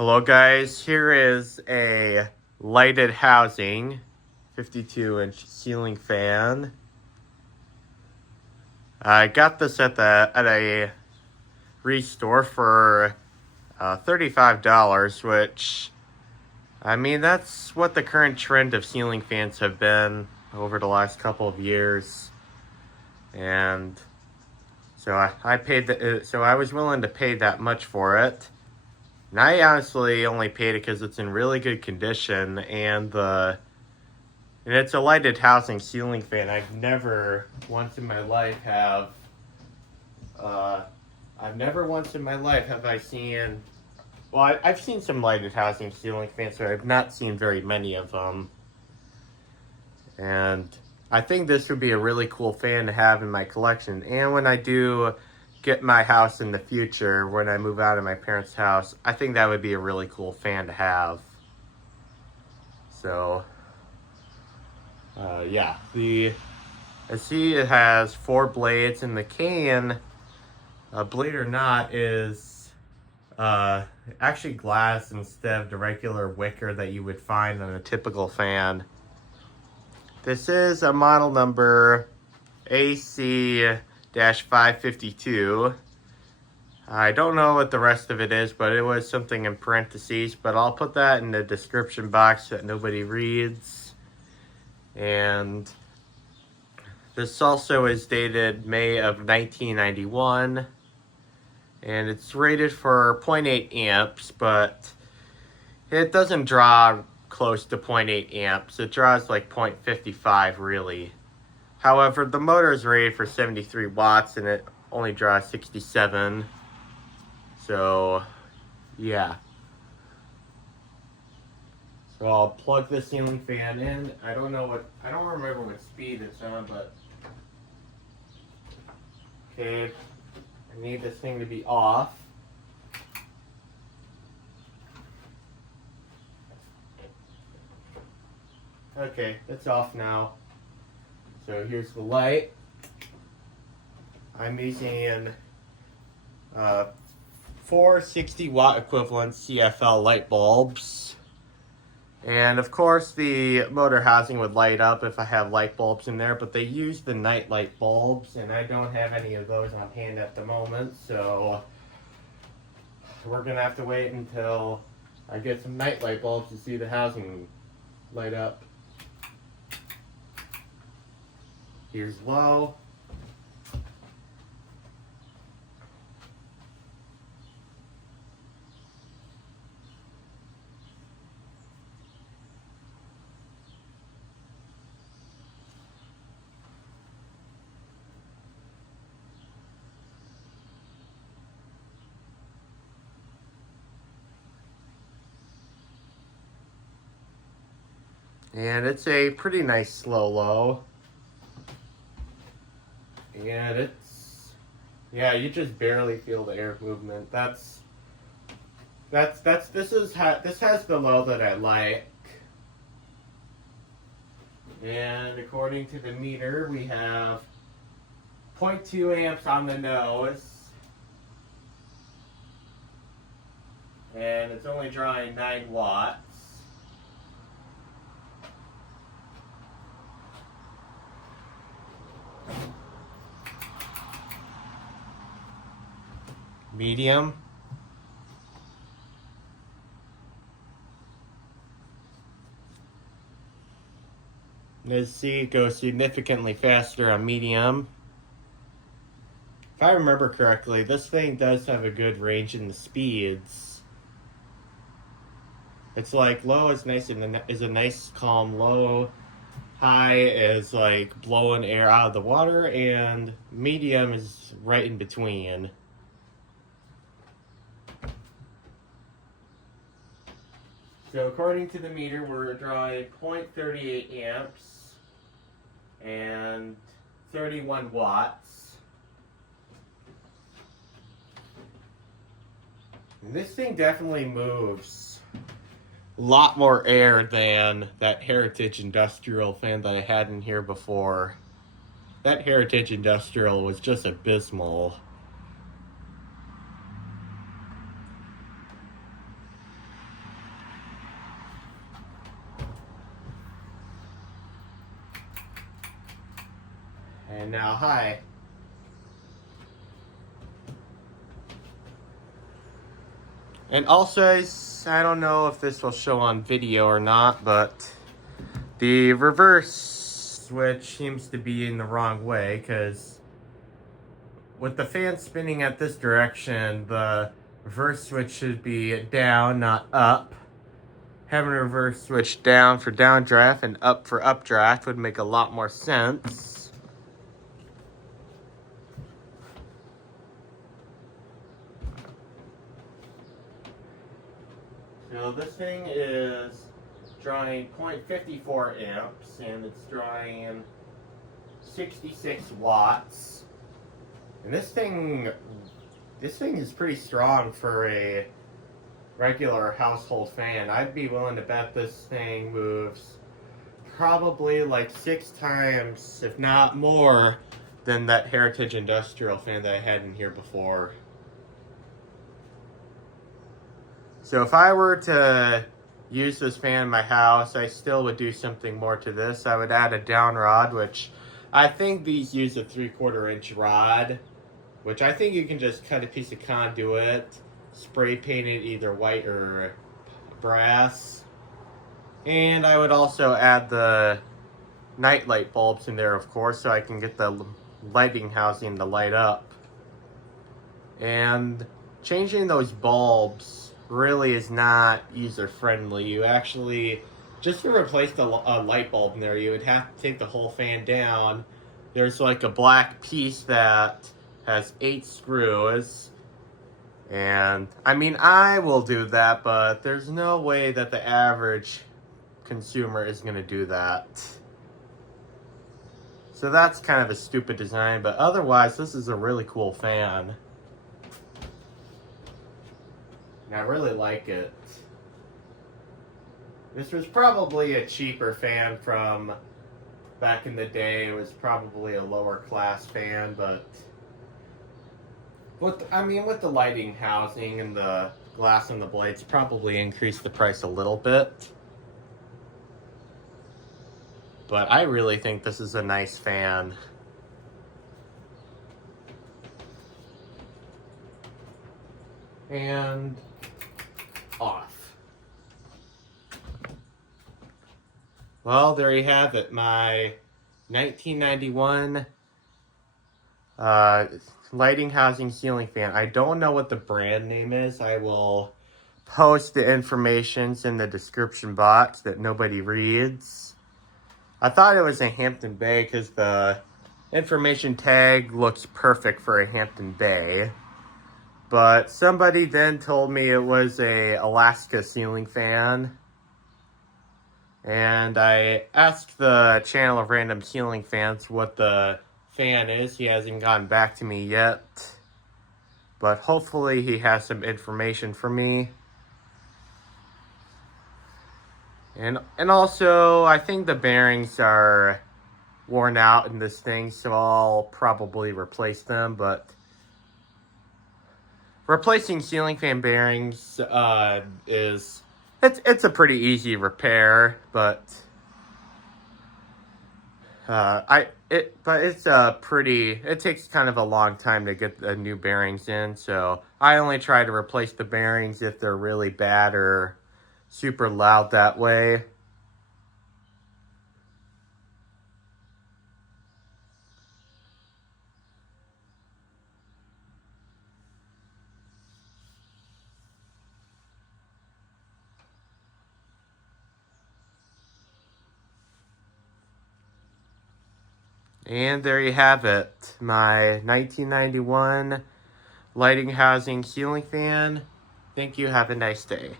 Hello guys, here is a lighted housing 52-inch ceiling fan. I got this at a restore for $35, which I mean that's what the current trend of ceiling fans have been over the last couple of years. And so I paid so I was willing to pay that much for it. And I honestly only paid it because it's in really good condition, and it's a lighted housing ceiling fan. I've never once in my life have I seen. Well, I've seen some lighted housing ceiling fans, but I've not seen very many of them. And I think this would be a really cool fan to have in my collection. And when I do get my house in the future, when I move out of my parents' house, I think that would be a really cool fan to have. So, yeah. I see it has 4 blades, and the can, believe it or not, is actually glass instead of the regular wicker that you would find on a typical fan. This is a model number AC-552. I don't know what the rest of it is, but it was something in parentheses, but I'll put that in the description box that nobody reads. And this also is dated May of 1991, and it's rated for 0.8 amps, but it doesn't draw close to 0.8 amps. It draws like 0.55 really. However, the motor is rated for 73 watts and it only draws 67. So, yeah. So I'll plug the ceiling fan in. I don't remember what speed it's on, but okay, I need this thing to be off. Okay, it's off now. So here's the light. I'm using 4 60-watt equivalent CFL light bulbs. And of course the motor housing would light up if I have light bulbs in there, but they use the night light bulbs, and I don't have any of those on hand at the moment, so we're gonna have to wait until I get some night light bulbs to see the housing light up. Here's low. And it's a pretty nice slow low. And yeah, you just barely feel the air movement. This has the low that I like. And according to the meter, we have 0.2 amps on the nose. And it's only drawing 9 watts. Medium. Let's see, it goes significantly faster on medium. If I remember correctly, this thing does have a good range in the speeds. It's like low is nice and is a nice calm low. High is like blowing air out of the water, and medium is right in between. So according to the meter, we're drawing 0.38 amps and 31 watts. And this thing definitely moves a lot more air than that Heritage Industrial fan that I had in here before. That Heritage Industrial was just abysmal. And now, hi. And also, I don't know if this will show on video or not, but the reverse switch seems to be in the wrong way, because with the fan spinning at this direction, the reverse switch should be down, not up. Having a reverse switch down for downdraft and up for updraft would make a lot more sense. So this thing is drawing 0.54 amps, and it's drawing 66 watts. And this thing is pretty strong for a regular household fan. I'd be willing to bet this thing moves probably like 6 times, if not more, than that Heritage Industrial fan that I had in here before. So if I were to use this fan in my house, I still would do something more to this. I would add a down rod, which I think these use a 3/4 inch rod, which I think you can just cut a piece of conduit, spray paint it either white or brass. And I would also add the night light bulbs in there, of course, so I can get the lighting housing to light up. And changing those bulbs really is not user friendly. You actually, just to replace the light bulb in there, you would have to take the whole fan down. There's like a black piece that has 8 screws. And I mean, I will do that, but there's no way that the average consumer is going to do that. So that's kind of a stupid design, but otherwise this is a really cool fan. And I really like it. This was probably a cheaper fan from back in the day. It was probably a lower class fan, but with the lighting housing and the glass on the blades, probably increased the price a little bit. But I really think this is a nice fan. And off. Well, there you have it. My 1991 lighting housing ceiling fan. I don't know what the brand name is. I will post the information in the description box that nobody reads. I thought it was a Hampton Bay because the information tag looks perfect for a Hampton Bay. But somebody then told me it was a Alaska ceiling fan. And I asked the channel of Random Ceiling Fans what the fan is. He hasn't gotten back to me yet. But hopefully he has some information for me. And also, I think the bearings are worn out in this thing, so I'll probably replace them, but replacing ceiling fan bearings it's a pretty easy repair, but it takes kind of a long time to get the new bearings in, so I only try to replace the bearings if they're really bad or super loud that way. And there you have it, my 1991 lighting housing ceiling fan. Thank you, have a nice day.